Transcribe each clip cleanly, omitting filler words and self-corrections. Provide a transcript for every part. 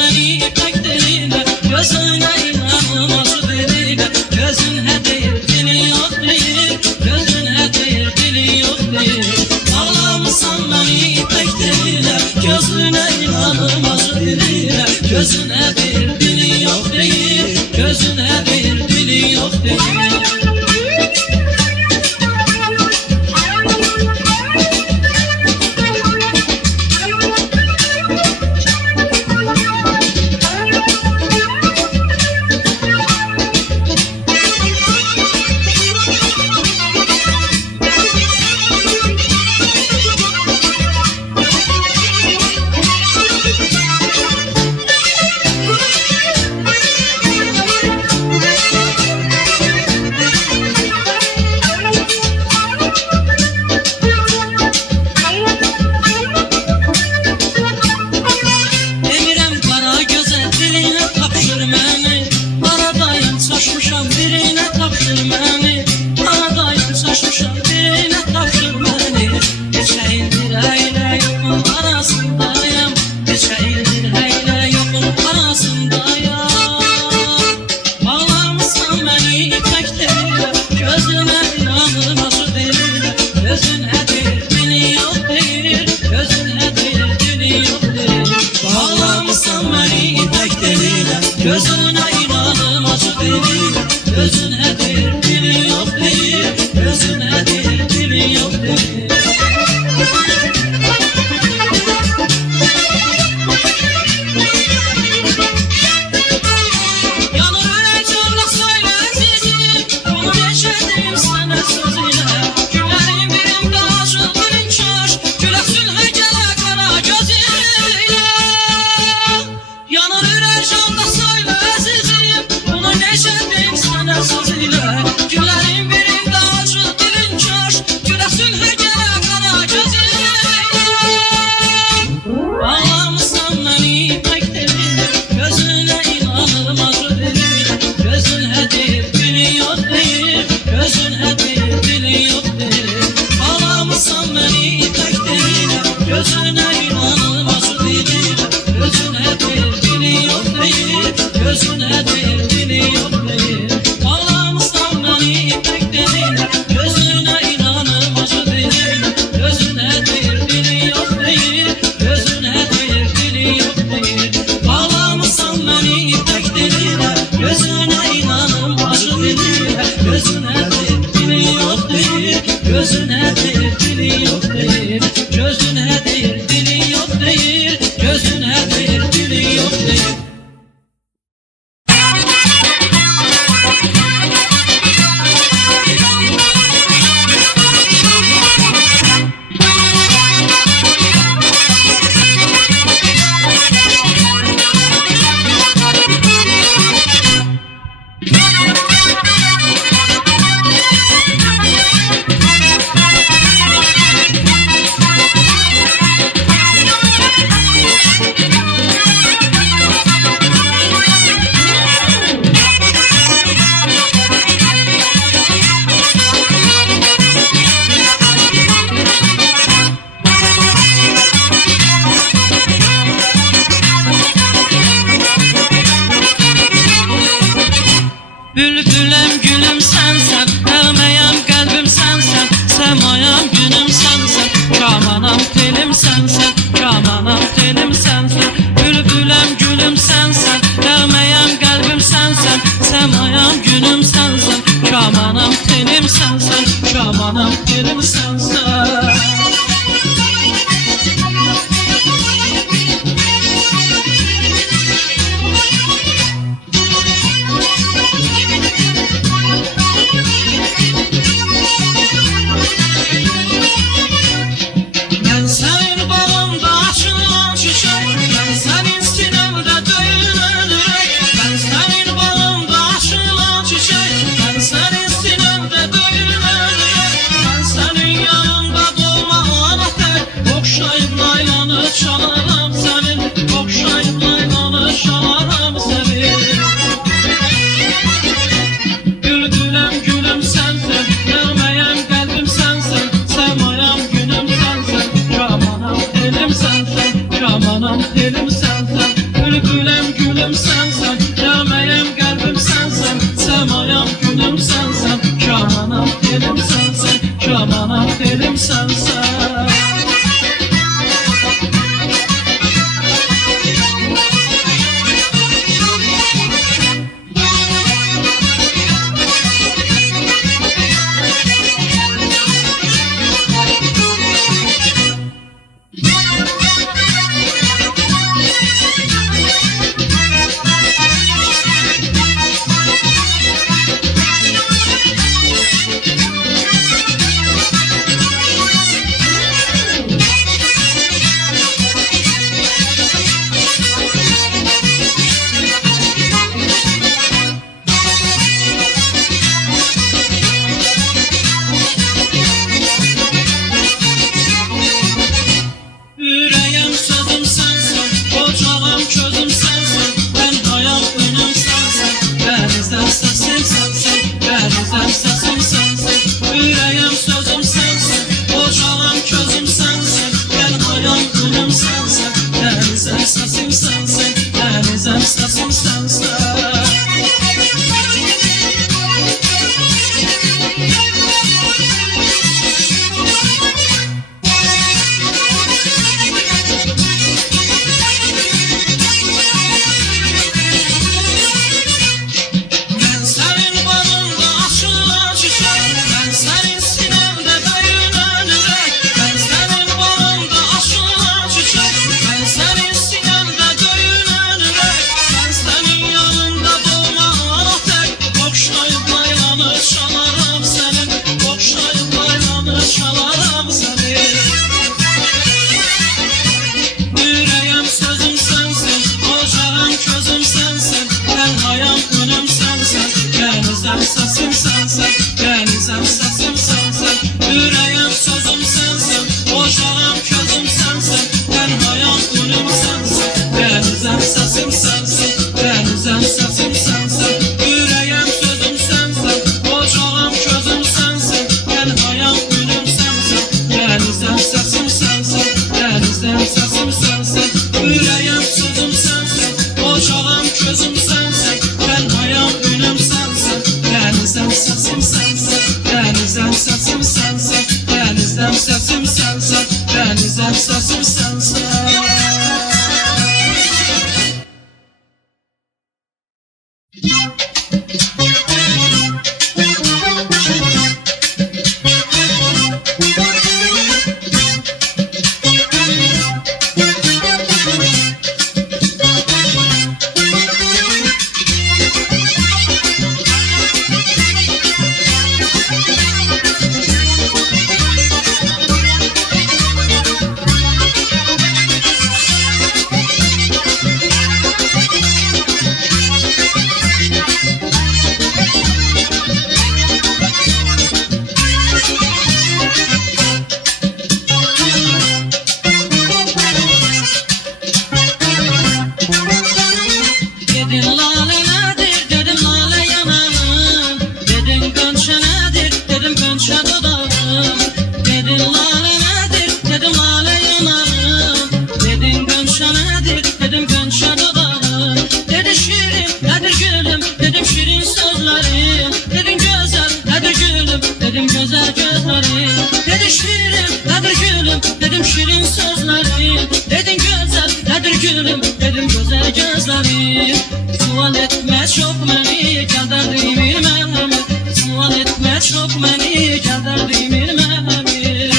beni ipek diliyle, gözüne inanılmaz diliyle. Gözüne değil dili yok değil, gözüne değil dili yok değil. Bağlamışsan beni ipek diliyle, gözüne inanılmaz diliyle. Gözüne değil dili yok değil, gözüne değil dili yok değil. Gözüne inanılmaz dili, gözüne değil dili yok değil, gözüne değil dili yok değil. Yanır yüreğimle söyle azizim, onu yaşadım sana sözüyle. Günlerim birimde aşık birim çaş, gülesin heykele kara gözüyle. Yanır yüreğimle söyle səsim sənsən. Səsim sənsən, dənizəm səsim sənsən, ürəyim sözüm sənsən, ocağım közüm sənsən, tənhayam günüm sənsən, dənizəm səsim sənsən, dənizəm səsim sənsən, ürəyim sözüm sənsən, ocağım közüm sənsən, tənhayam günüm sənsən, dənizəm səsim sənsən, dənizəm səsim sənsən, ürəyim sözüm sənsən, ocağım közüm sənsən, tənhayam günüm sənsən. Dənizəm səsim sənsən, dənizəm səsim sənsən, dənizəm səsim sənsən, dənizəm səsim sənsən. Dedim güzel gözlerim, sual etme çok beni, gel derdimin merhamet. Sual etme çok beni, gel derdimin merhamet.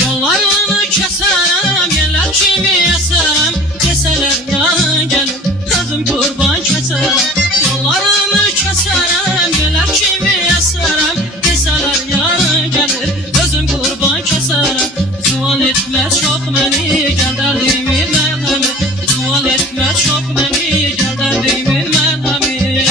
Yollarını keserem, yerler kimi eserem, deseler yarın gelir, kızım kurban keserem. Yollarını keserem, yerler kimi eserem, deseler yarın gelir, özüm kurban keserem. Sual etme çok beni, gel derdimin merhamet. Sual etme çok beni, gel derdimin merhamet.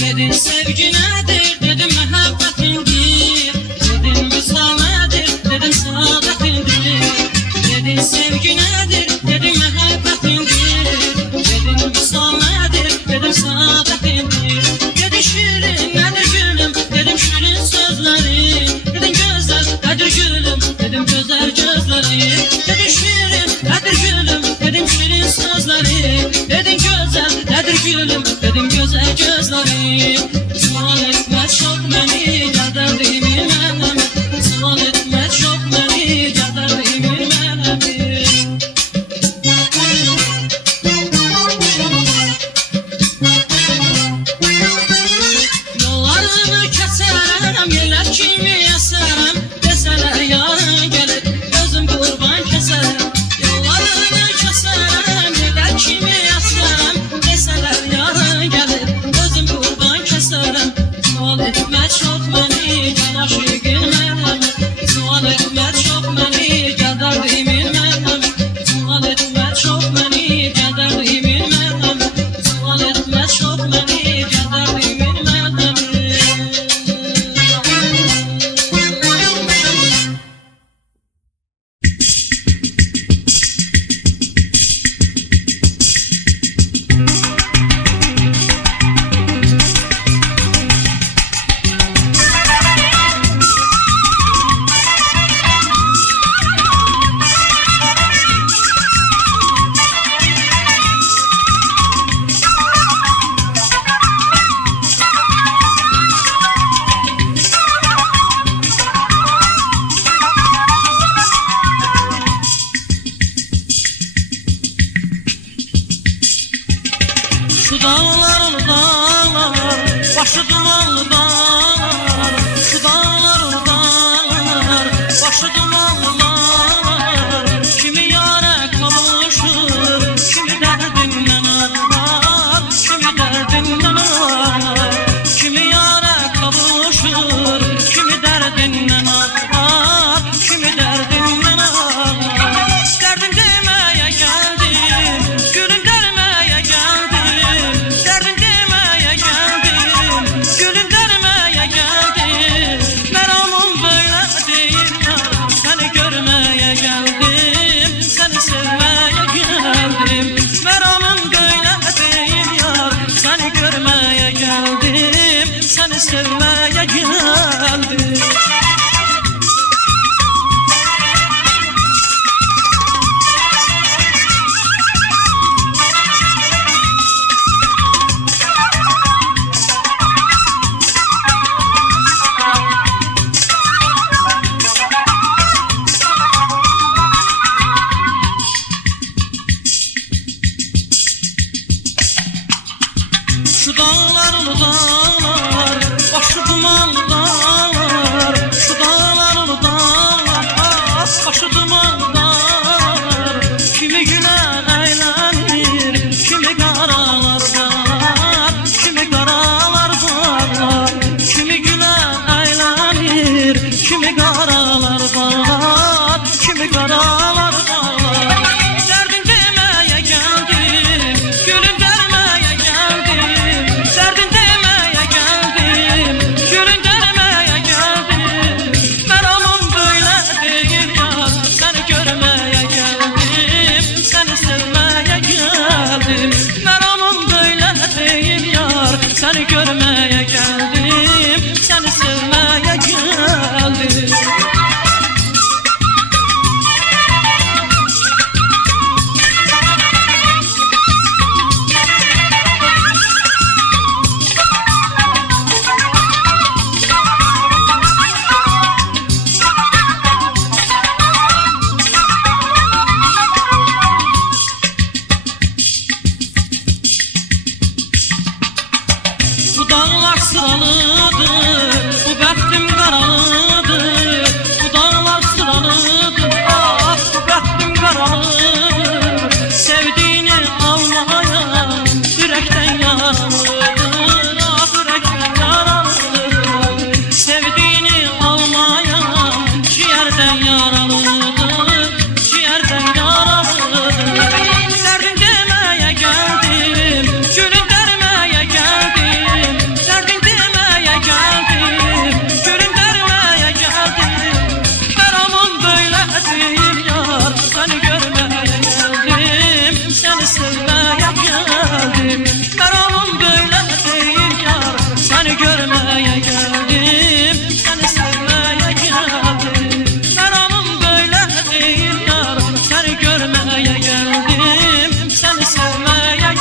Dedin sevgi nedir, dedim muhabbetindir. Dedin vısal nedir, dedim saadetindir. Dedin sevgi nedir, dedim muhabbetindir. Dedin vısal nedir, dedim saadetindir. Dedin şirin nedir gülüm, dedim şirin sözlerin. Dedin güzel nedir gülüm, dedim güzel gözlerin. Dedin şirin nedir gülüm, dedim şirin sözlerin. Dedin güzel nedir gülüm, dedim güzel gözlerin. Sual etme çok beni, gel derdimin merhamet. Sual etme çok beni, gel derdimin merhamet. Yollarını keserem, yerler kimi eserem, deseler yarın gelir, şimdi karalar dağlar. Derdin demeye geldim, gülüm dermeye geldim. Derdin demeye geldim, gülüm dermeye geldim. Meramım böyle değil yar, seni görmeye geldim, seni sevmeye geldim. Meramım böyle değil yar, seni görmeye geldim, seni sevmeye geldim. Bu dağlar sıralıdır, bu bəxtim qaralıdır. Bu dağlar sıralıdır, ah bu bəxtim qaralıdır. Sevdiğini almayan ürəkdən yaralıdır, ah ürəkdən yaralıdır. Sevdiğini almayan ciğerdən yaralıdır, ciğerdən yaralıdır. Derdin demeye geldim, gülüm dermeye geldim. Derdin demeye geldim, gülüm dermeye geldim. Meramım böyle değil yar, seni görmeye geldim, seni sevmeye geldim. Meramım böyle değil yar, seni görmeye geldim, seni sevmeye geldim. Meramım böyle değil yar, seni görmeye geldim, seni sevmeye geldim.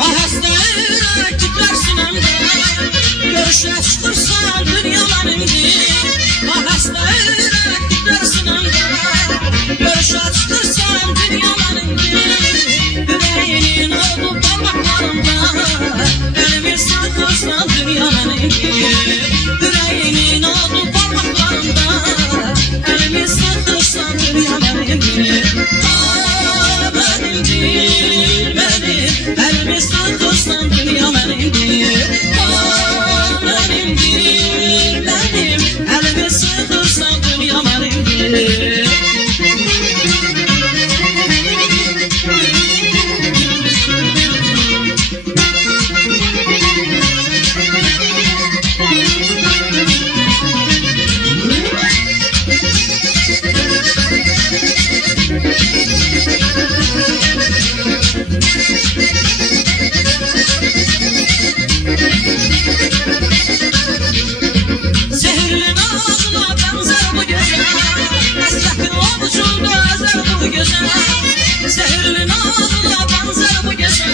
Ah hasta yürek titrer sinemde, görüşe çıkırsan dünyalar indi. Ah hasta yürek titrer sinemde, görüşe çıkırsan dünyalar indi. Yüreğinin oldu parmaklarında, elimi sıkırsan dünyalar indi. Yüreğinin oldu parmaklarında, elimi sıkırsan dünyalar indi. Ah benimdir benim, elimi sıkırsan dünya benimdir. Ah benimdir benim, elimi sıkırsan dünya benimdir. Zehirli nazına benzer bu gece, hasretin avucunda ezer bu gece. Zehirli nazına benzer bu gece,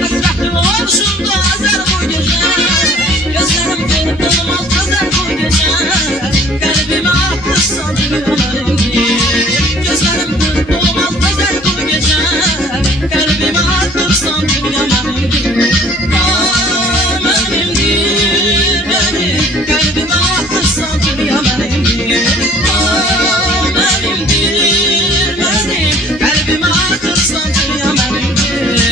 hasretin avucunda ezer bu gece. Gözlerim bir dolmaz ezer bu gece, kalbime akırsan dünyalar indi. Gözlerim bir dolmaz ezer bu gece, kalbime akırsan dünyalar indi. Ah benimdir benim, kalbime akırsan dünyalar indi. Ah benimdir benim, kalbime akırsan dünyalar indi.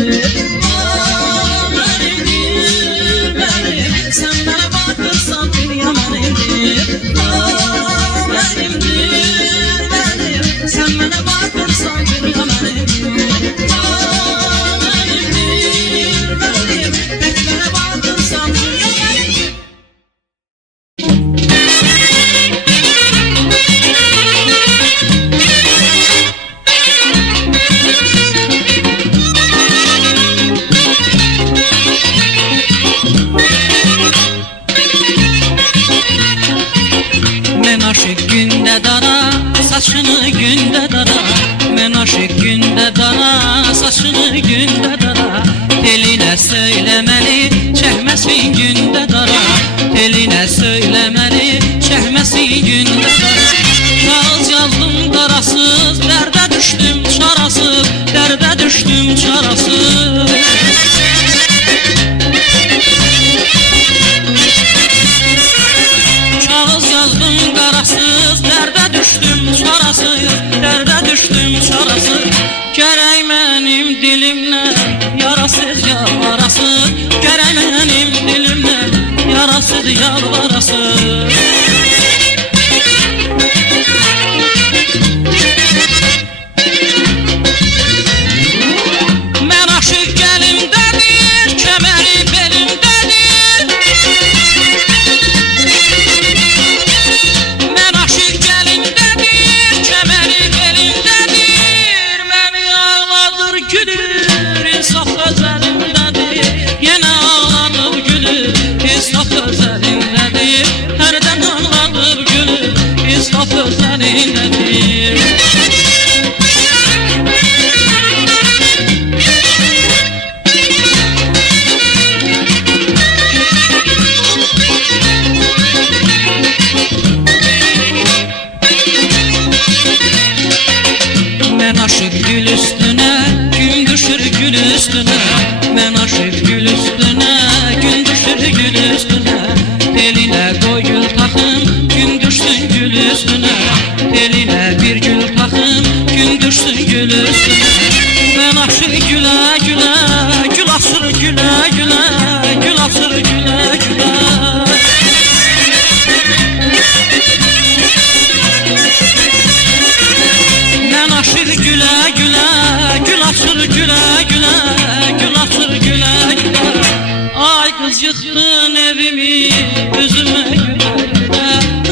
O benimdir, benim. Sen bana bakırsan dünya benimdir. O benimdir, benim. Sen bana bakırsan dünya benimdir. O benimdir, benim. Pek bana bakırsan dünya benimdir. Mən aşıq gündə dara, saçını gündə dara. Mən aşıq gündə dara, saçını gündə dara. Telinə söyləməli, çəkməsin gündə dara. Telinə söyləməli, çəkməsin gündə dara. Kağız yazdım qarasız, dərdə düşdüm çarasız, dərdə düşdüm çarasız. Kağız yazdım qarasız, dərdə düşdüm çarasız, dərdə düşdüm çarasız. Gərək mənim dilimlə yarasız yalvarasız, gərək mənim dilimlə yarasız yalvarasız. Mən aşıq gəlimdədir, kəməri belimdədir. Mən aşıq gəlimdədir, kəməri belimdədir. Məni ağladır gülür, insaf özəlindədir. Yenə ağlanıb gülür, insaf özəlindədir. Hərdən ağlanıb gülür, insaf özəlindədir. Mən aşıq gül üstünə, gün düşür gül üstünə. Mən aşıq gül üstünə, gün düşür gül üstünə. Telinə qoy gül taxım, gün düşsün gül üstünə. Telinə bir gül taxım, gün düşsün gül üstünə. Mən aşıq gülə gülə, gül açır gülə gülə, gül açır gülə gülə. Mən aşıq gülə gülə, gül açır gülə gülə, gül açır gülə gülə. Ay qız yıxdın evimi, üzümə gülə gülə.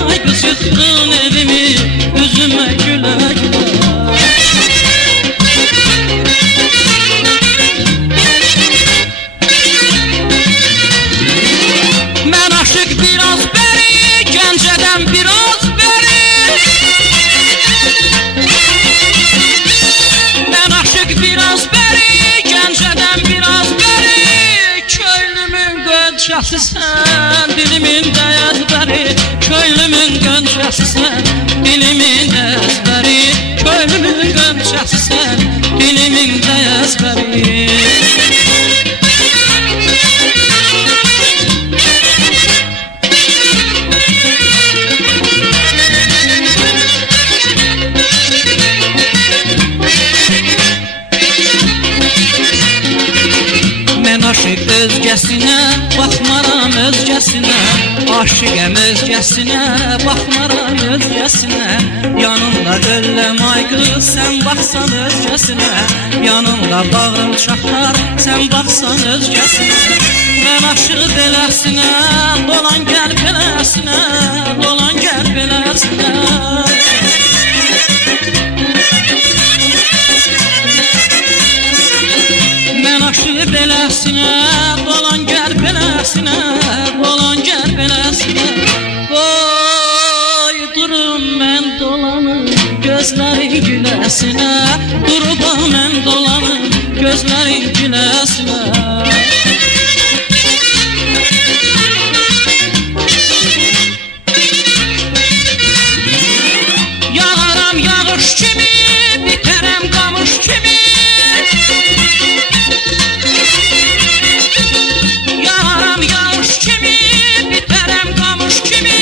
Ay qız yıxdın evimi, üzümə gülə gülə. Mən aşıq biraz bəri, Gəncədən biraz bəri. Mən aşıq biraz bəri, Gəncədən biraz bəri. Köylümün qönçəsisən, dilimin də əzbəri. Köylümün qönçəsisən, dilimin də əzbəri. Köylümün qönçəsisən, dilimin də əzbəri. Mən aşıq özgəsinə, baxmaram özgəsinə. Aşıqəm özgəsinə, baxmaram özgəsinə. Yanımda ölləm ay qız, sən baxsan özgəsinə. Yanımda bağrım çatlar, sən baxsan özgəsinə. Mən aşıq beləsinə, dolan gəl beləsinə, dolan gəl beləsinə. Mən aşıq beləsinə, dolan gəl beləsinə, dolan gəl beləsinə. Qoy durum mən dolanım, gözlərin güləsinə. Durub mən dolanım, gözlərin güləsinə. Yağaram yağış kimi, bitərəm qamış kimi. Yağaram yağış kimi, bitərəm qamış kimi.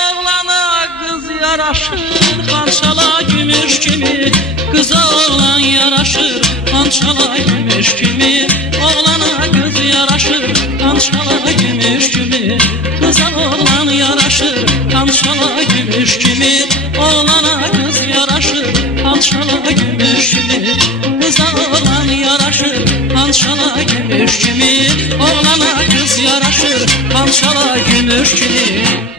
Oğlana qız yaraşır, xançala gümüş kimi. Qıza oğlan yaraşır, xançala gümüş kimi. gümüş kimi, oğlana göz yaraşır, hançala gümüş kimi. Kıza oğlan yaraşır, hançala gümüş kimi, oğlana göz yaraşır, hançala gümüş kimi. Kıza oğlan yaraşır, hançala gümüş kimi, oğlana kız yaraşır, hançala gümüş kimi.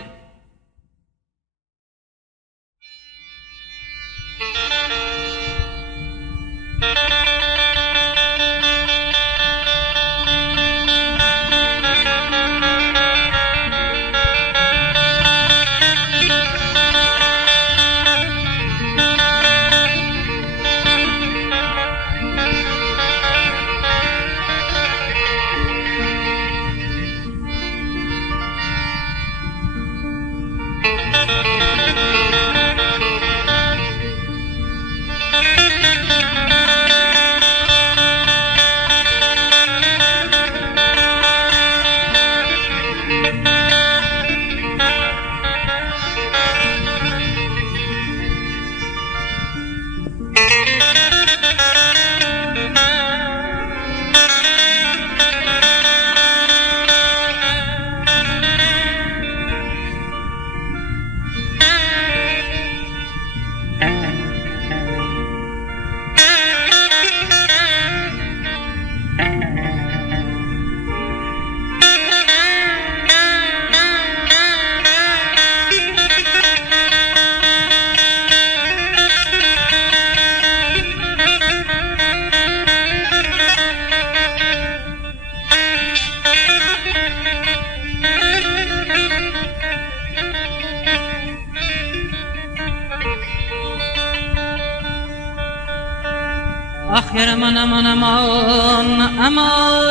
Ah yer aman aman aman aman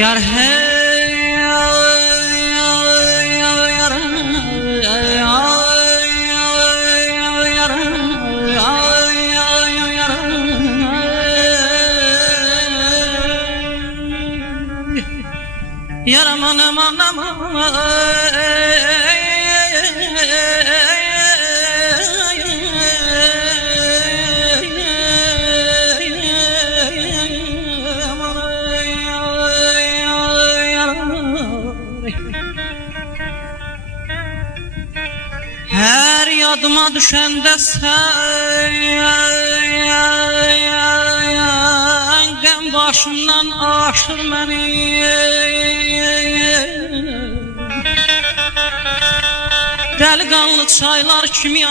yar hey yar aman aman her yadıma düşende sen gəm başımdan aşır beni delikanlı çaylar kimi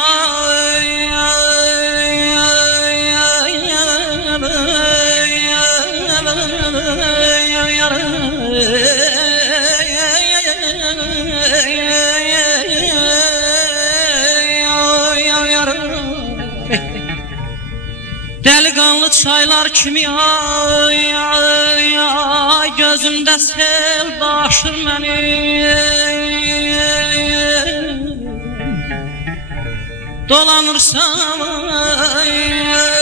delikanlı çaylar kimi ay ay ay gözümde sel taşır beni dolanırsam ay ay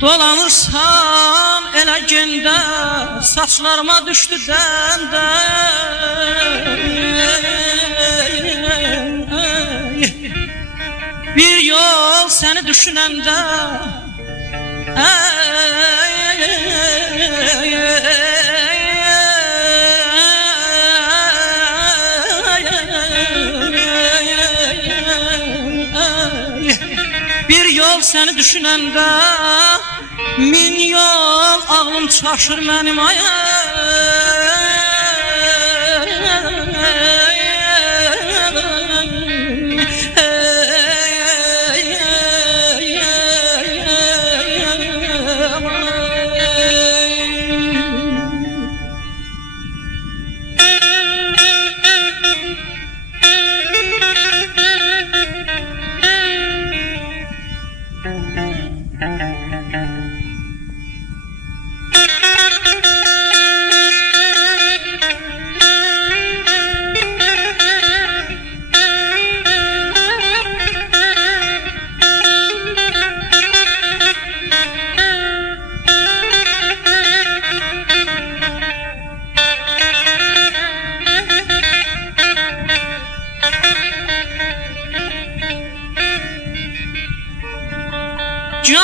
dolanırsam elə gündə saçlarıma düşdü dəndə bir yol səni düşünəndə bir yol səni düşünəndə min yol ağlım çaşır mənim ay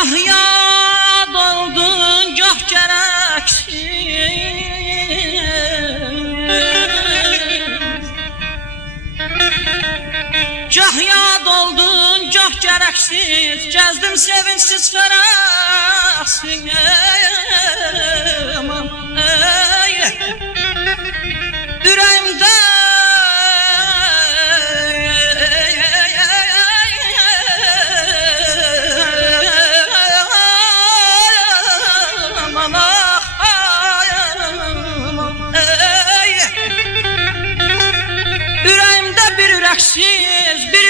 Gah yad oldun, gah gereksiz. Gah yad oldun, gah gereksiz. Gezdim sevinçsiz fərəxsin. Ürəyimdə bir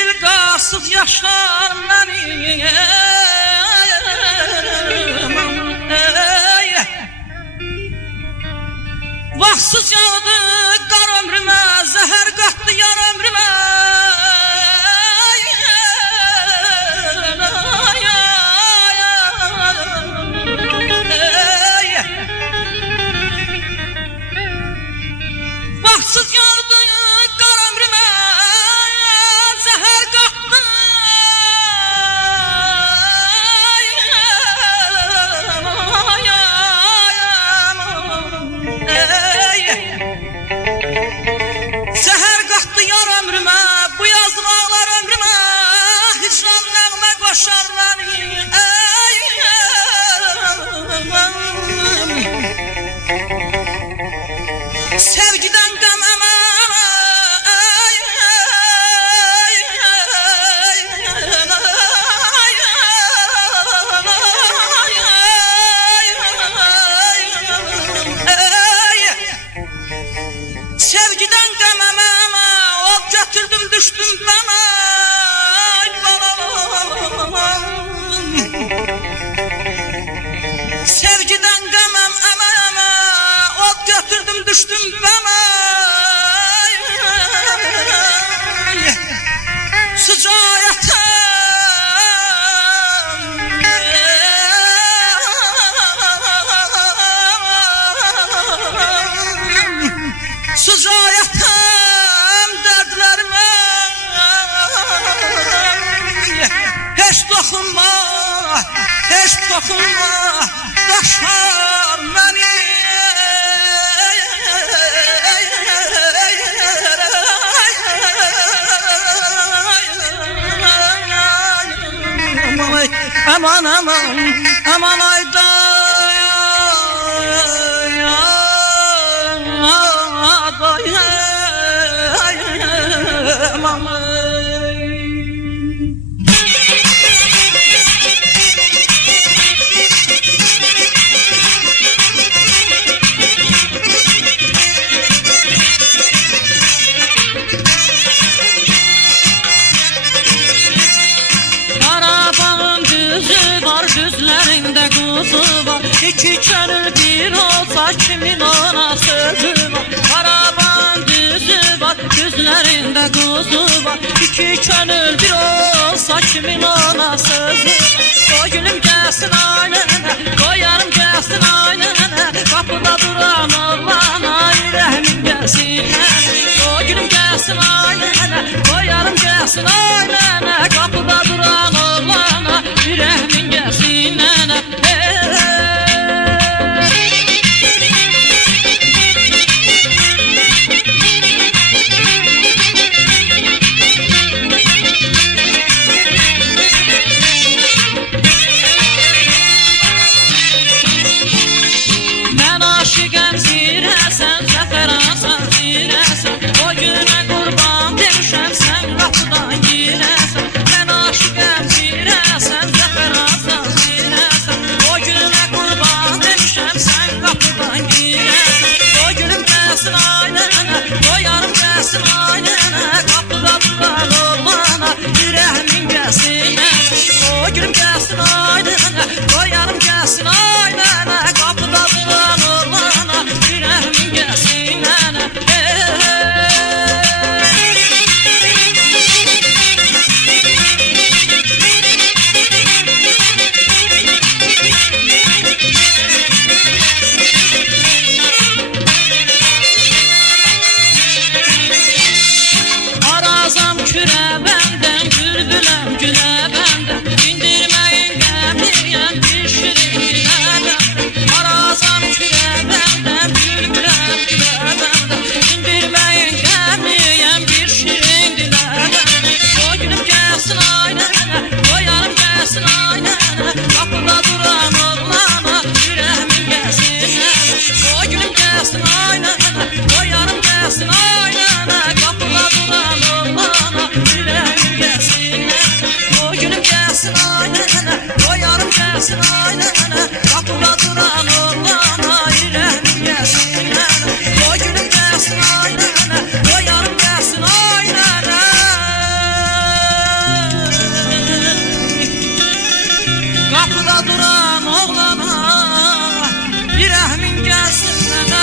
ilqasız yaşar mənim. Vaxtsız yağdı qar ömrümə, zəhər qatdı yar ömrümə. Vaxtsız yağdı qar ömrümə, koşar beni. Sevgiden qəməmə sevgiden qəməmə od götürdüm düşdüm bana. Sevgiden qəməm əmə od götürdüm düşdüm bana. Sıcayətəm dərdlərimə heç dokunma, heç dokunma, daşar məni. Aman aman, aman ayda düzlərində quzu var, iki könül bir olsa kimin ona sözü var. Qaraban düzü var, düzlərində quzu var, iki könül bir olsa kimin ona sözü var. Qoy gülüm gəlsin ailənə, qoyarım gəlsin ailənə, qapıda duran oğlana ürəmin gəlsin. Qoy gülüm gəlsin ailənə, qoyarım gəlsin ailənə, qapıda duran oğlana ürəmin gəlsin. nənə Qapıda duran oğlana ürənim gəlsin nənə Qoy gülüm gəlsin ay nənə Qoy yarım gəlsin ay nənə Qapıda duran oğlana ürəmin gəlsin nənə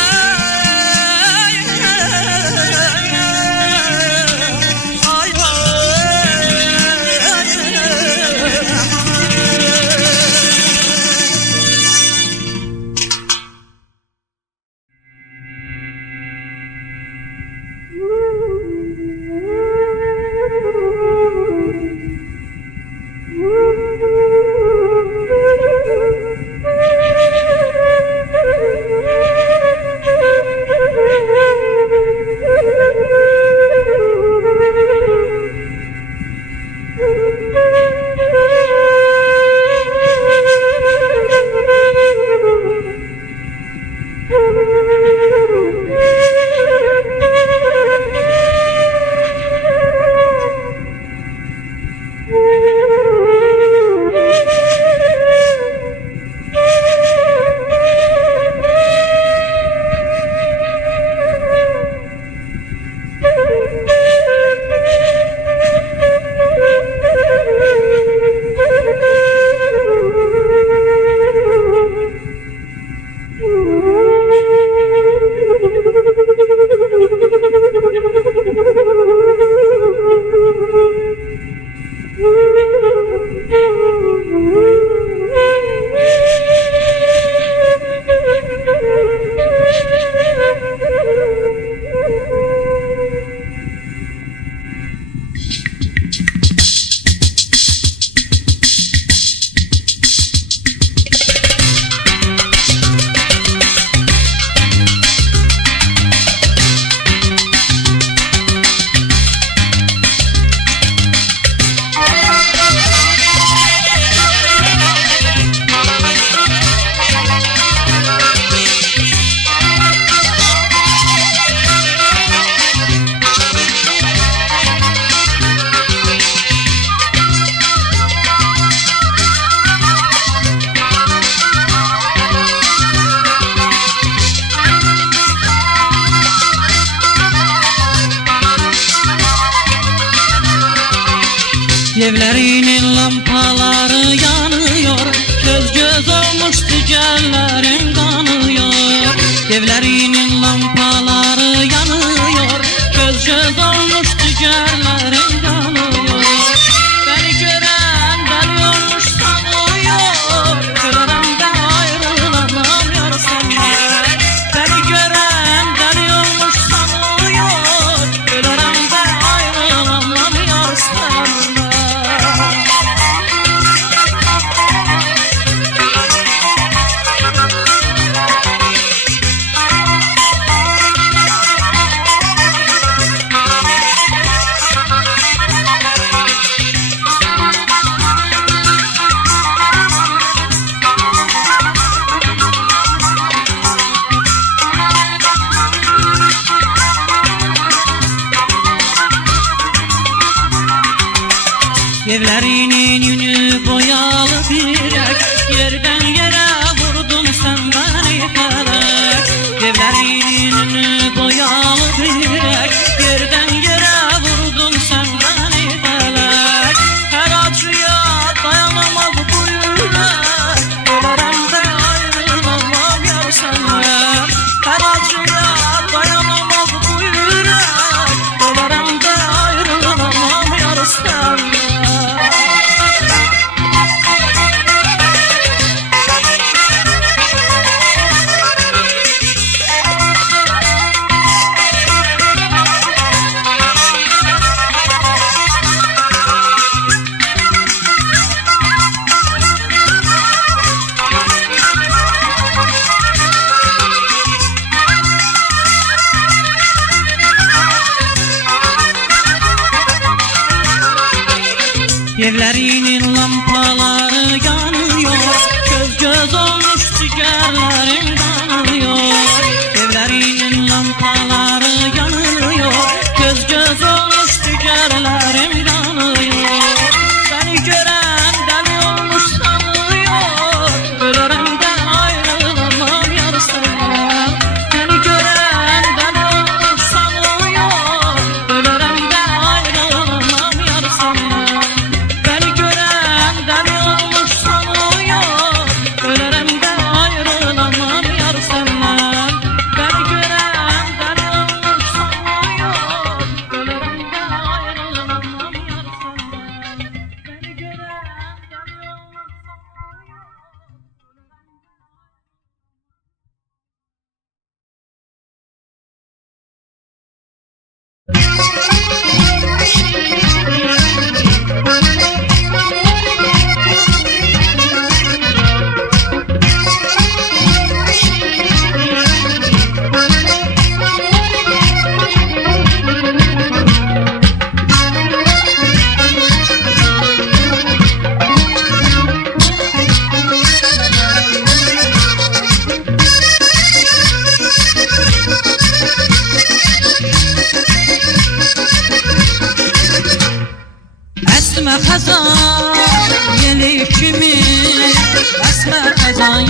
Evlerinin lampaları yanıyor Göz göz olmuş tüccarların kanıyor Evlerinin lampaları yanıyor Göz göz olmuş tüccarların kanıyor Beni gören deli olmuş sanıyor Görürüm ben ayrılamam senden Beni gören deli olmuş sanıyor Görürüm ben ayrılamam senden Evlerinin yünü boyalı direk Yerden yere vurdun sen beni felek Evlerinin yünü boyalı direk Yerden yere vurdun sen beni felek Her acıya dayanamaz bu yürek Ölürüm de ayrılamam yar senden Her acıya dayanamaz bu yürek Ölürüm de ayrılamam yar senden Evlerinin lampaları yanıyor Göz göz olmuş tüccarların kanıyor Evlerinin lampaları yanıyor Göz göz olmuş tüccarların kanıyor Beni gören deli olmuş sanıyor Ölürüm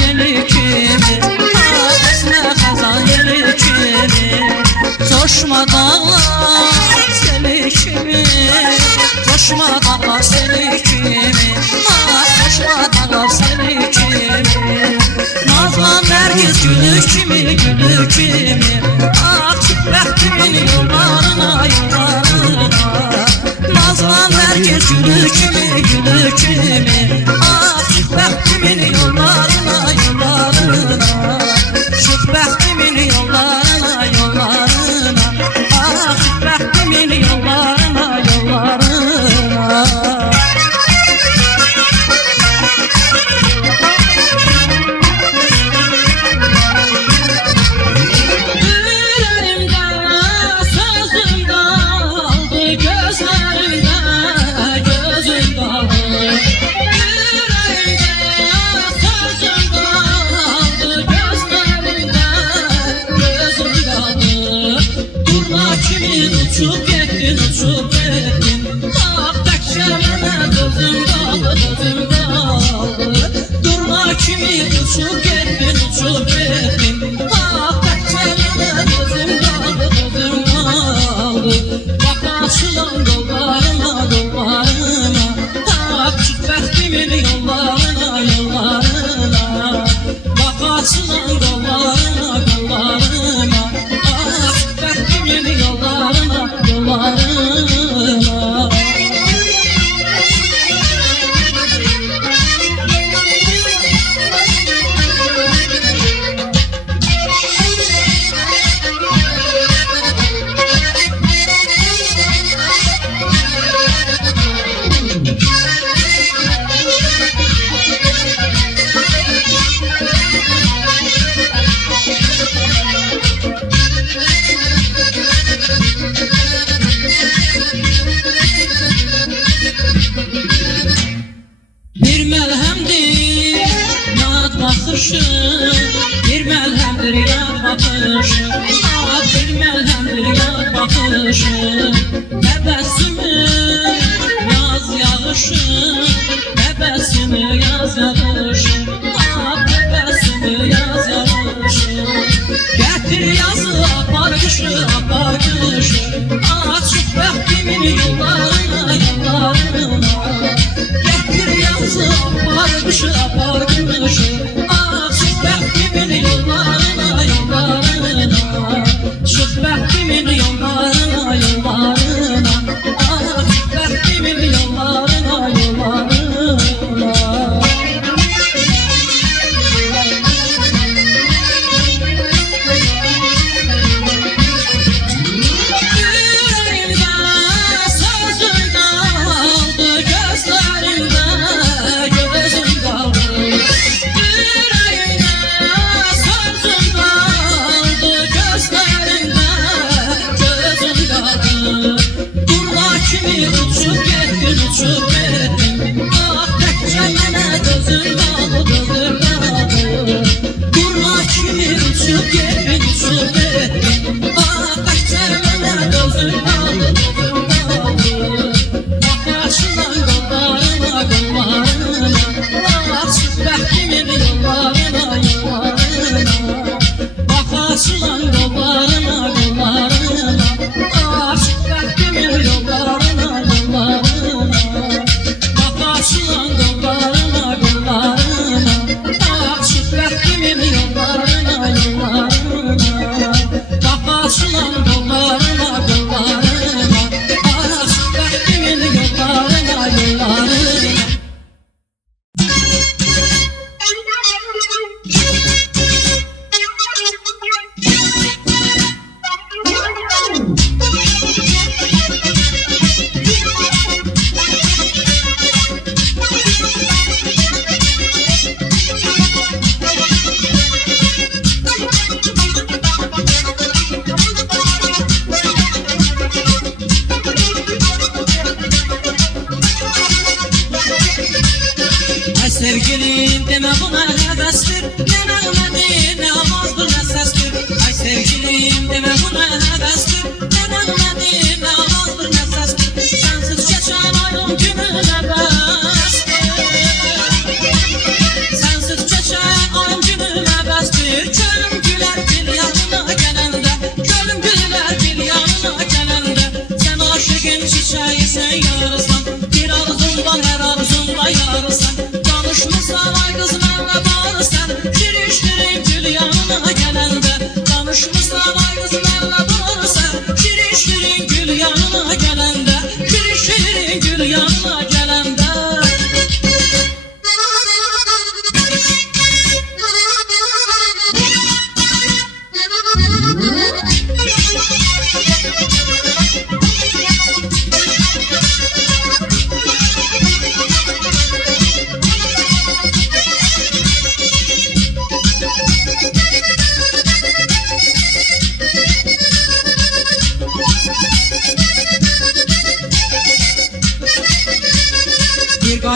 yeli kimi esme xəzan yeli kimi coşma dağlar seli kimi coşma dağlar seli kimi coşma dağlar seli kimi nazlan nərgiz gülü kimi gülü kimi çık bəxtimin yollarına yollarına nazlan nərgiz gülü kimi gülü kimi çık bəxtimin yollarına yollarına çık bəxtimin yollarına yollarına çık bəxtimin yollarına yollarına uçup gettin, uçup gettin Bak təkcəmənə gözüm qaldı, gözüm qaldı Durma kimi uçup gettin, uçup gettin Bak təkcəmənə gözüm qaldı, gözüm qaldı Bak açılan qollarına, qollarına Bak çık bəxtimin yollarına, yollarına Bak açılan qollarına, qollarına Bak çık bəxtimin yollarına yollarına Bir məlhəmdir yad baxışın Bir məlhəmdir yad baxışın Bir məlhəmdir yad baxışın Təbəssümün yaz yağışın Təbəssümü yaz yağışın Təbəssümü yaz yağışın Gətir yazı apar qışı, apar qışı Çık bəxtimin yollarına, yollarına apar kışı, apar kışı Çık bəxtimin yollarına, yollarına Çık bəxtimin yollarına, yollarına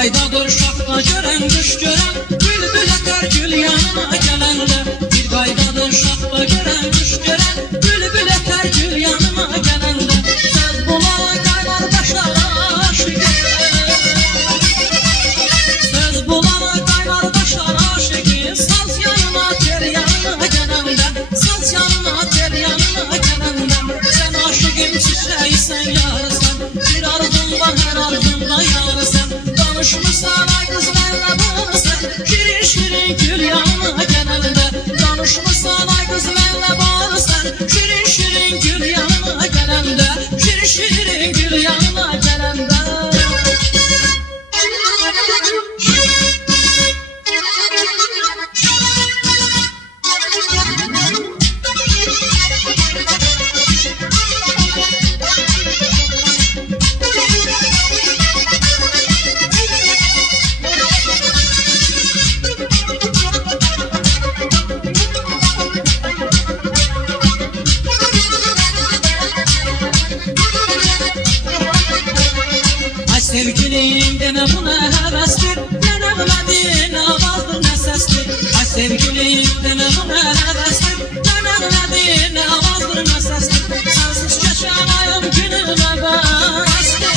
qaydadır şaxta görən qış görən bülbül ətər gül yanına gələndə. Bir qaydadır şaxta görən qış görən bülbül ətər gül yanına gələndə. Söz bulağı qaynar başlara aşıqı, söz bulağı qaynar başlara aşıqı. Saz yanına tel yanına gələndə, saz yanına tel yanına gələndə. Sən aşıqın çiçəyisən yarısan, bir arzun var hər arzunda yarısan. Danışmırsan ay qız mənlə bağlısan, şirin şirin gül yanına gələndə. Danışmırsan ay qız mənlə bağlısan, şirin şirin gül yanına gələndə. Şirin şirin gül yanına gələndə. Sevgilim deme buna hevestir, ne nəğmədir, nə avazdır, nə səsdir. Ay sevgilim deme buna hevestir, ne nəğmədir, nə avazdır, nə səsdir. Sensiz keçən ayım günümə bəsdir,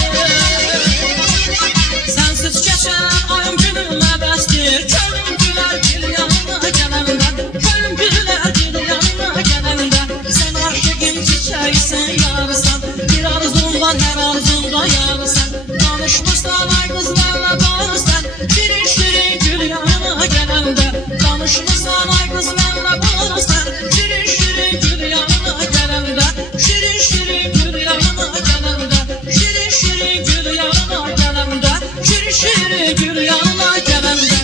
sensiz keçən ayım günümə bəsdir. Könlüm gülər gül yanına gələndə, könlüm gülər gül yanına gələndə. Sən aşıqın çiçəyisən yarısan, bir arzun var hər arzunda yarısan. Danışmırsan ay qız mənlə bağlısan, şirin şirin gül yanına gələndə. Danışmırsan ay qız mənlə bağlısan, şirin şirin gül yanına gələndə. Şirin şirin gül yanına gələndə, şirin şirin gül yanına gələndə, şirin şirin gül yanına gələndə.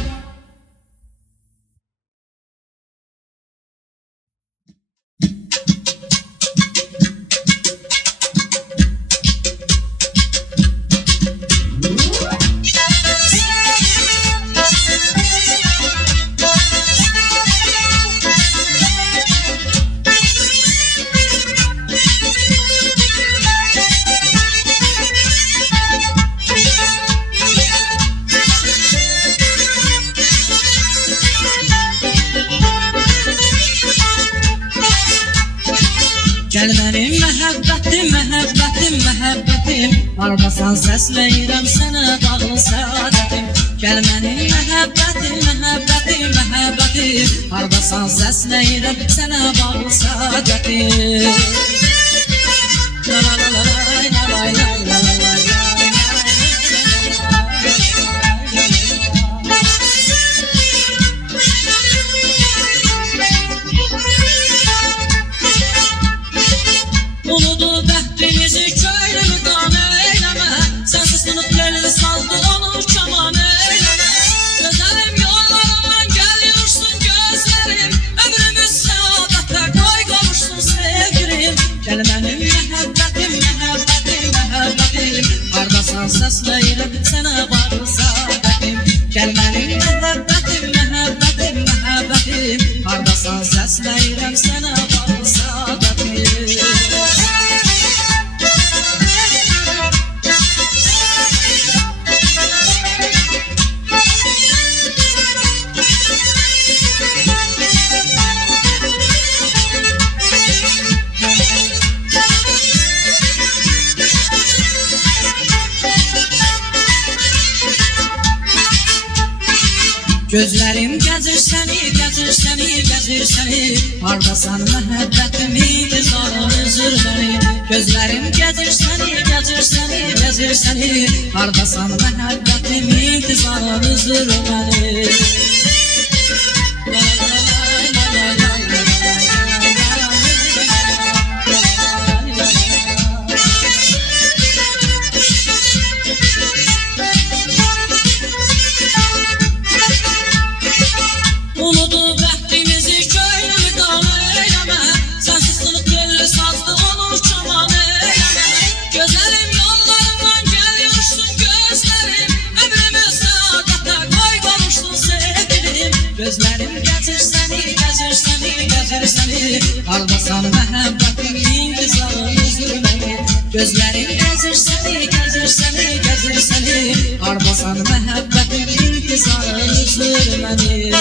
Gəl mənim məhəbbətim, məhəbbətim, məhəbbətim. Hardasan səsləyirəm sənə bağlı səadətim. Gəl mənim məhəbbətim, məhəbbətim, məhəbbətim. Hardasan səsləyirəm sənə bağlı səadətim. La la la la la la la la la la la. Unudu bəxtimizi köylümü qan eyləmə, sənsiz sınıb gəlin saldı onu kaman eyləmə. Gözəlim yollarımdan gəliyorsun gözlərim, ömrümüz səadətə qoy qavuşsun sevgilim. Gəl mənim məhəbbətim, məhəbbətim, məhəbbətim. Hardasan səsləyirəm sənə bağlı səadətim. Gəl mənim məhəbbətim, məhəbbətim, məhəbbətim. Hardasan səsləyirəm sənə bağlı səadətim. Gözlərim gəzir səni, gəzir səni, gəzir səni. Hardasan məhəbbətim, intizarım üzür məni. Gözlərim gəzir səni, gəzir səni, gəzir səni. Hardasan məhəbbətim, intizarım üzür məni. La la la la la la la. Unudu bəxtimizi köylümü qan eyləmə, sənsiz sınıb gəlli sazdı onu kaman eyləmə. Gözəlim yollarımdan gəliyorsun gözlərim, ömrümüz səadətə qoy qavuşsun sevgilim. Gözlərim gəzir səni, gəzir səni, gəzir səni. Hardasan məhəbbətim, intizarım üzür məni. Gözlərim gəzir səni, gəzir səni, gəzir səni. Hardasan məhəbbətim. intizarı sürmedi.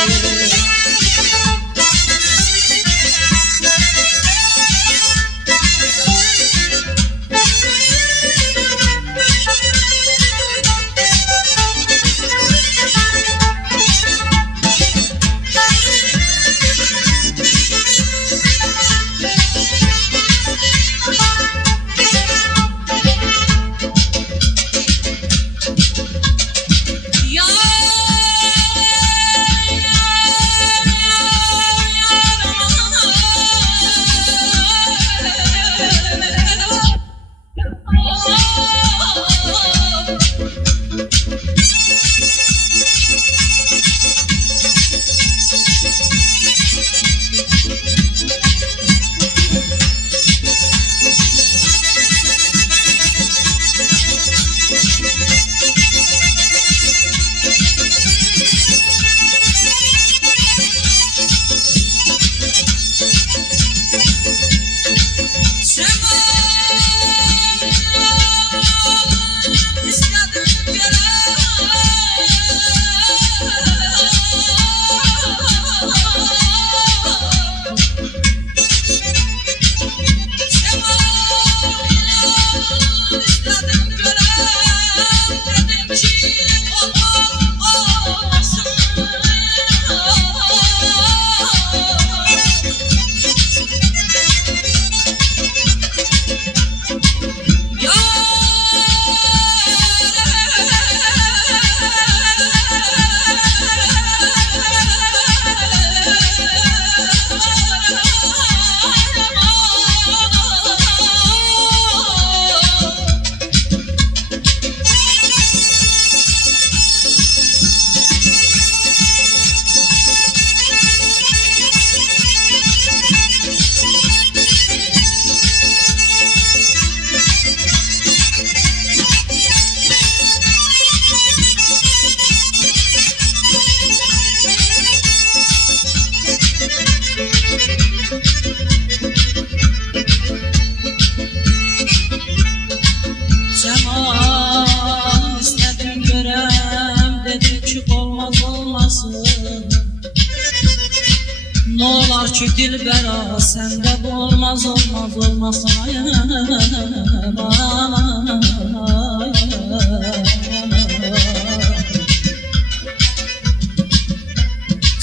Nolar ki dilbera sende bu olmaz olmaz olmaz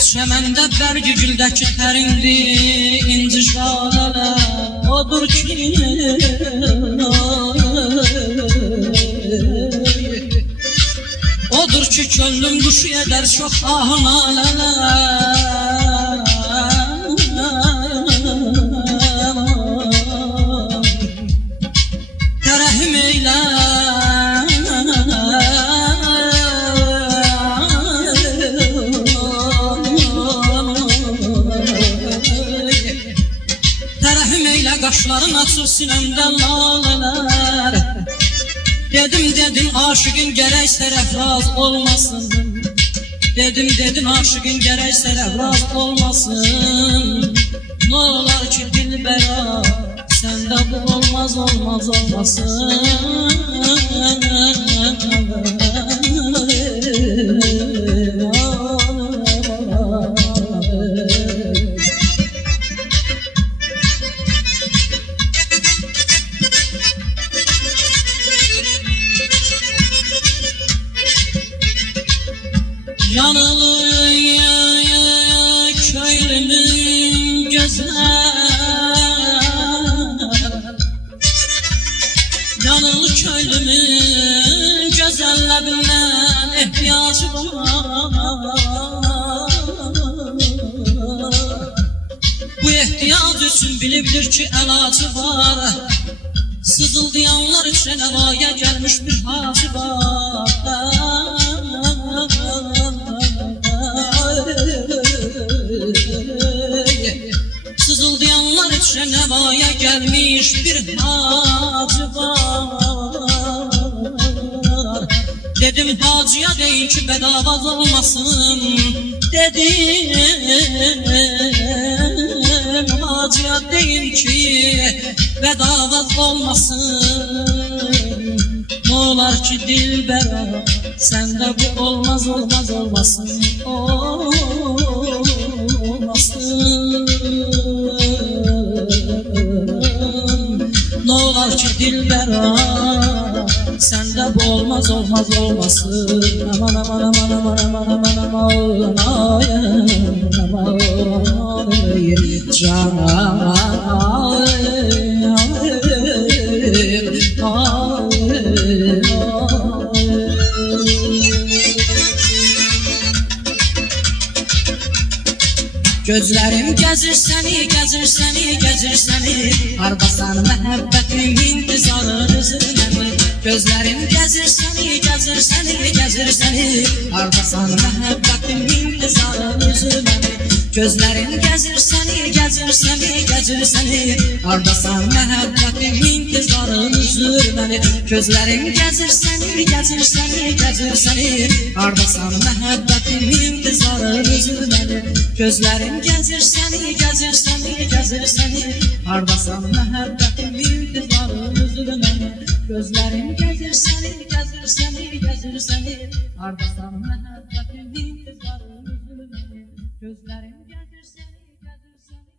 Çəməndə bərgi güldəki tərindi inci şalalar odur ki Odur ki könlüm quşu eder çox ahanalar Tərəhim eylə Tərəhim eylə qaşların açır sinəmdən lalələr Dedim aşıqın gərək sərəfraz olmasın Dedim aşıqın gərək sərəfraz olmasın Nolar ki dilbəra səndə bu olmaz olmaz olmasın Yanılı köylümün Yanılı köylümün güzelləbindən ehtiyacı var Bu ehtiyac üçün bilibdir ki əlacı var Sızıldayanlar üçün əvaya gəlmiş bir hacı var Sızıldayanlar üçün əvaya gəlmiş bir hacı var Dedim hacıya deyin ki bedavaz olmasın Dedim hacıya deyin ki bedavaz olmasın olar ki dilbera, sende bu olmaz olmaz olmasın, olmasın. Ne olar ki dilbera, sende bu olmaz olmaz olmasın. Aman aman aman aman aman aman aman aman aman Gözlerim gezir seni, gezir seni, gezir seni, hardasan məhəbbətin intizarın üzüləni. Gözlerim gezir seni, gezir seni, gezir seni, hardasan məhəbbətin intizarın üzüləni. Gözlerim gezir seni, gezir seni, gezir seni, hardasan məhəbbətin intizarın üzüləni. Gözlerim gezir seni, gezir seni, gezir seni, hardasan məhəbbətin intizarın üzüləni. Gözlerim gezir seni, gezir seni, gezir seni, hardasan məhəbbətin intizarın üzüləni. Gözlerim gezir seni, gezir seni, gezir seni, hardasan məhəbbətin intizarın üzüləni. Gözlerim gezir seni, gezir seni,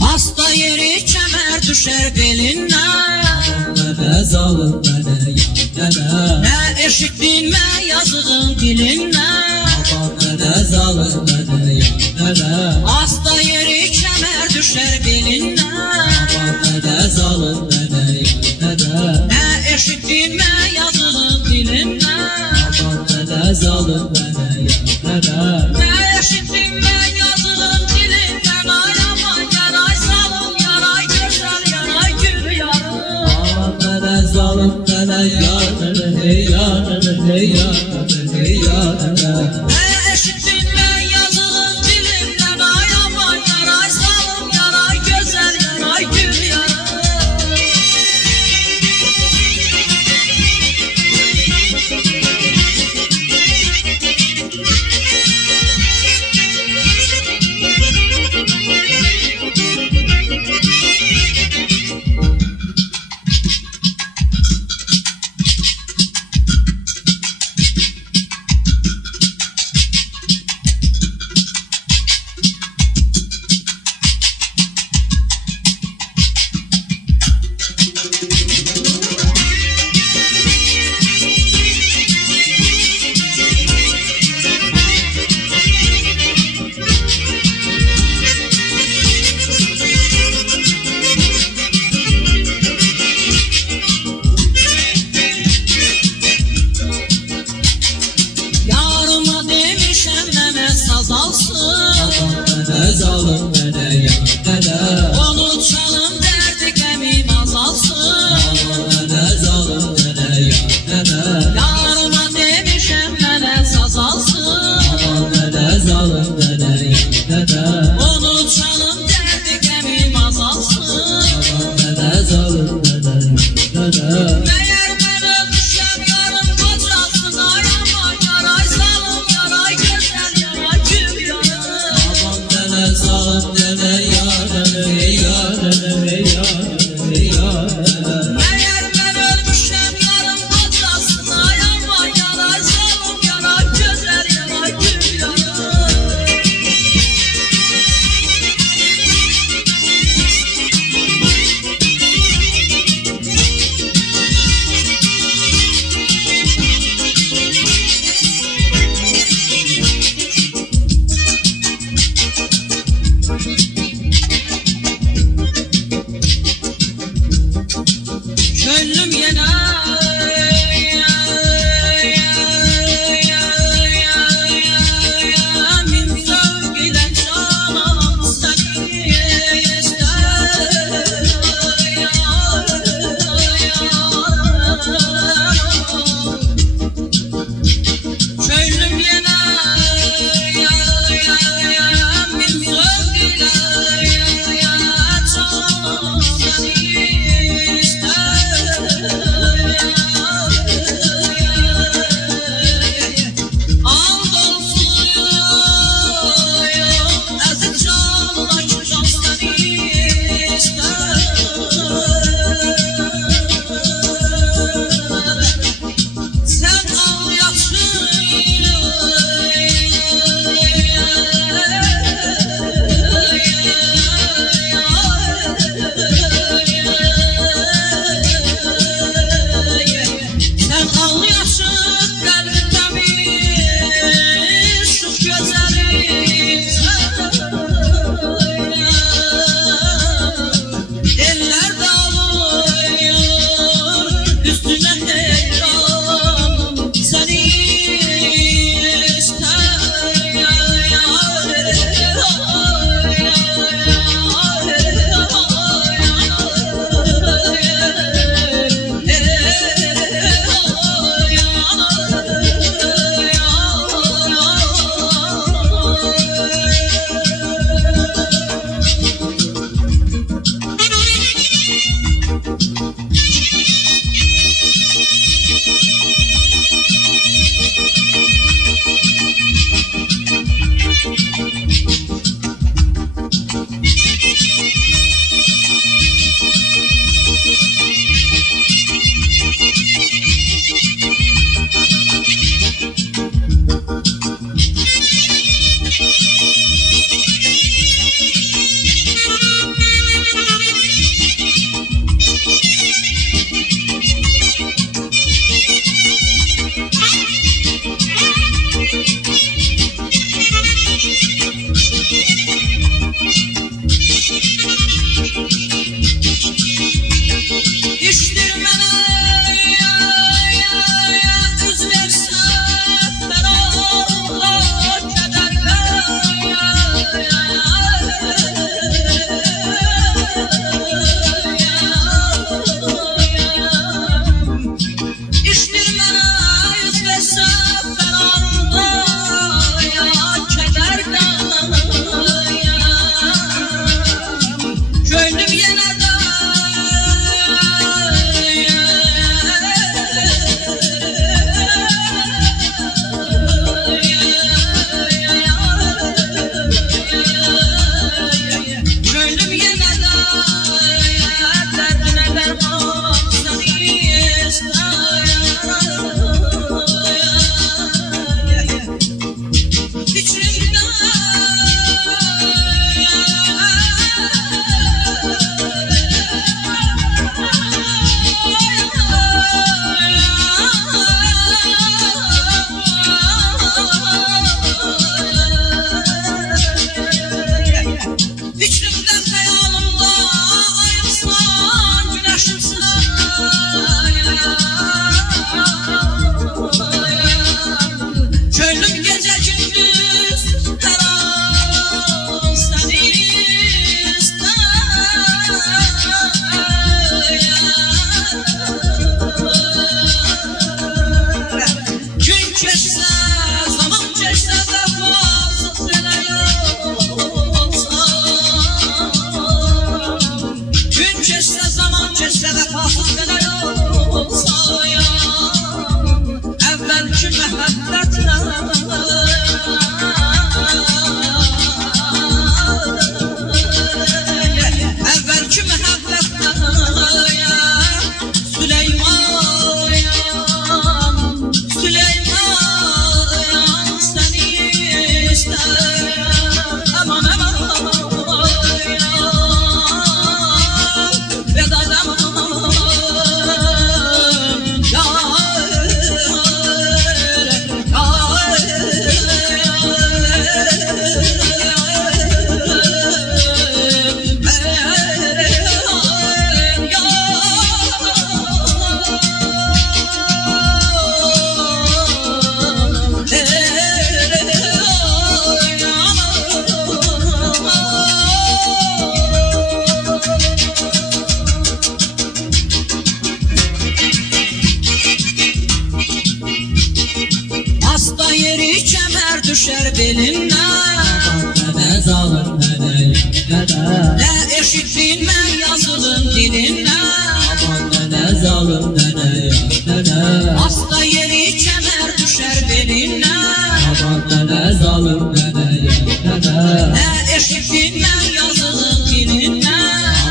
hasta yeri kemer düşer beline. Dede zalım dede ya dede, Ne eşittin ne yazığın diline. aman dede zalım dede ya dede, Hasta yeri kemer düşer beline. aman dede zalım dede ya dede, Ne eşittin ne yazığın diline. aman dede zalım dede ya dede. Ne eşittin ne yazığın dilinden. Ay aman yaray salın yaray güzel yaray gül yarım. Aman dede zalım dede ya dede, hey ya dede, hey ya dede, hey ya dede. Ne eşittin ne yazığın dilinden. Ay aman yaray salın yaray güzel yaray gül yarım. dede. Asla yeri kemer düşer belinle. Aman dede zalim dede ya dede. Ne eşittim ben yazılım dilinle.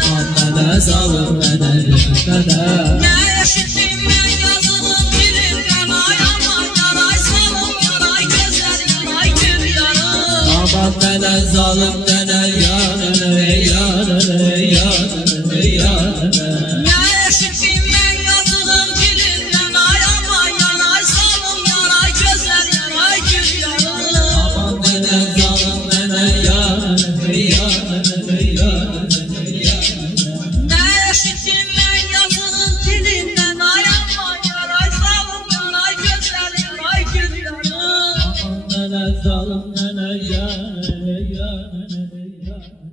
Aman dede zalim dede ya dede. Ne eşittim ben yazılım dilinle. Ay aman yaray salım yaray gözler yaray gül yarım. Aman dede zalim dede ya dede ya dede ya dede ya dede. Ne eşittim ben yazılım dilinle. Ay aman yaray salım yaray gözler yaray gül yarım. Aman dede zalim dede ya dede ya dede ya dede ya dede. Ne eşittim ben yazılım dilinden. Ay aman yaray salım yaray gözler yaray gül yarım. Aman dede zalim dede ya dede ya dede ya dede.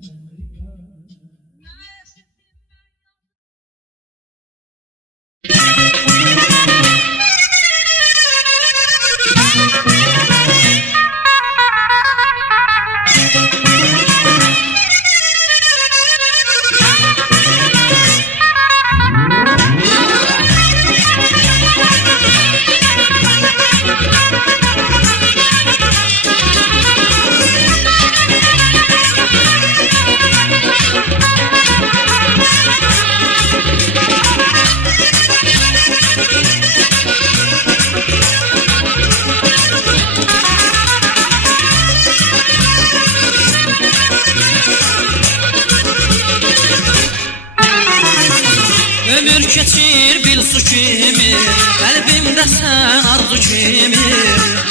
Ömür keçir bil su kimi, kalbimde sen arzu kimi.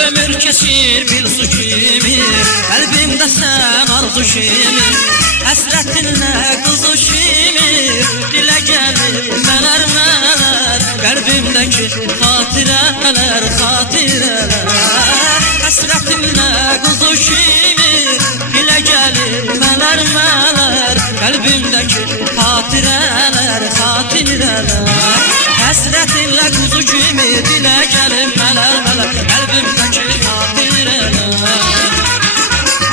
Ömür keçir bil su kimi, kalbimde sen arzu kimi. Hasretinle kuzu kimi, dile gelir meler meler. Kalbimdeki hatireler hatireler. Hasretinle kuzu kimi, dile gelir meler meler. Kalbimdeki hatireler hatireler. Hasretinle kuzu kimi dile gelir meler meler. Kalbimdeki hatireler.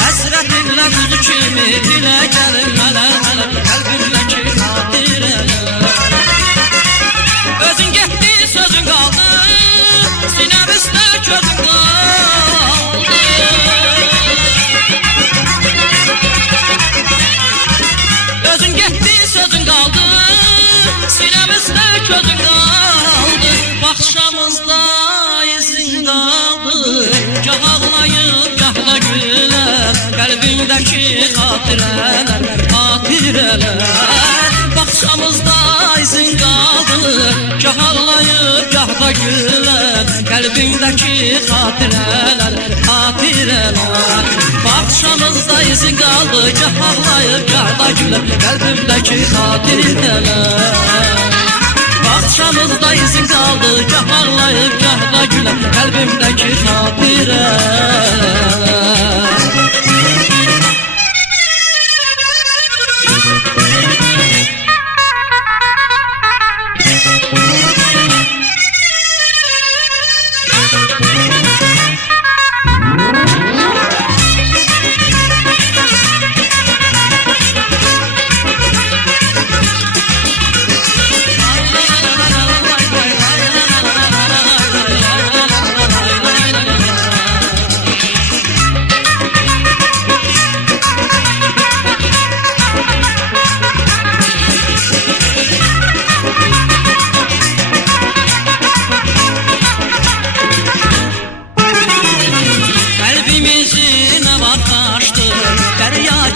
Hasretinle kuzu kimi dile gelir meler meler. Kalbimdeki hatireler. Özün gitti sözün kaldı, sinemizde közün kaldı. Özün gitti sözün kaldı, sinemizde közün kaldı. Bakışamızda izin kaldı, gah ağlayıp gah da güler. Kalbimdeki hatireler hatireler. Bakışamızda izin kaldı, gah ağlayıp gah da güler. Kalbimdeki hatireler hatireler. Bakışamızda izin kaldı, gah ağlayıp gah da güler. Kalbimdeki hatireler. Bakışamızda izin kaldı, gah ağlayıp gah da güler. Kalbimdeki hatireler.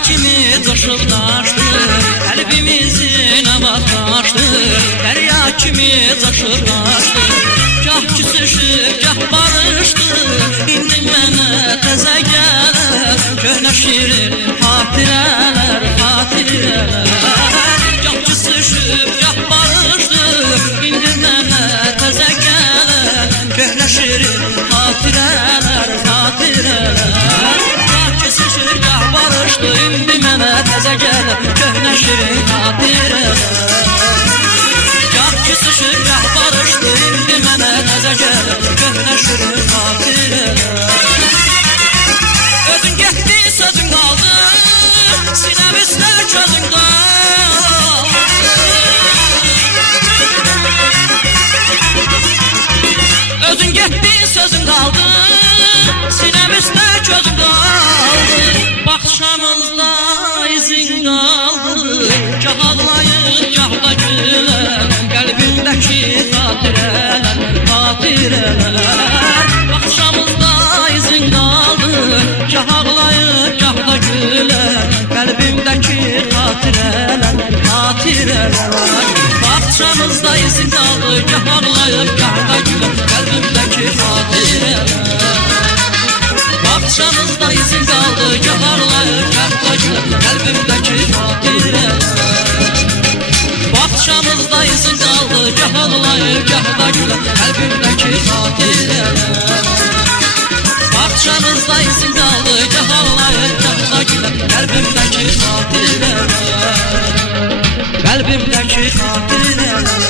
Kimi coşup taştı, kalbimizin avatlaştı. Derya kimi coşup taştı, gah küsüşüp gah barıştı. İndi mənə təzə gələr, köhnə şirin hatireler hatireler. Gah küsüşüp gah barıştı, indi mənə təzə gələr, köhnə şirin hatireler hatireler. Kesişir gah barışdı, indi mənə təzə gələr, köhnə şirin hatirelər. Gah kesişir gah barışdı, indi mənə təzə gələr, köhnə şirin hatirelər. Özün getdi sözün qaldı, sinəmizdə közün qaldı. sözün qaldı, sinəmizdə gözün qaldı. Baxışamızda izin qaldı, gah ağlayır, gah da gülər, qəlbimdəki xatirələr, xatirələr. Baxışamızda izin qaldı, gah ağlayır, gah da gülər, qəlbimdəki xatirələr, xatirələr. Baxışamızda izin qaldı, gah ağlayır, gah da gülər, qəlbimdəki xatirələr. Baxışamızda izin qaldı, gah ağlayır, gah da gülər, qəlbimdəki xatirələr. Baxışamızda izin qaldı, gah ağlayır, gah da gülər, qəlbimdəki xatirələr. Baxışamızda izin qaldı, gah ağlayır, gah da gülər, qəlbimdəki xatirələr. Qəlbimdəki xatirələr.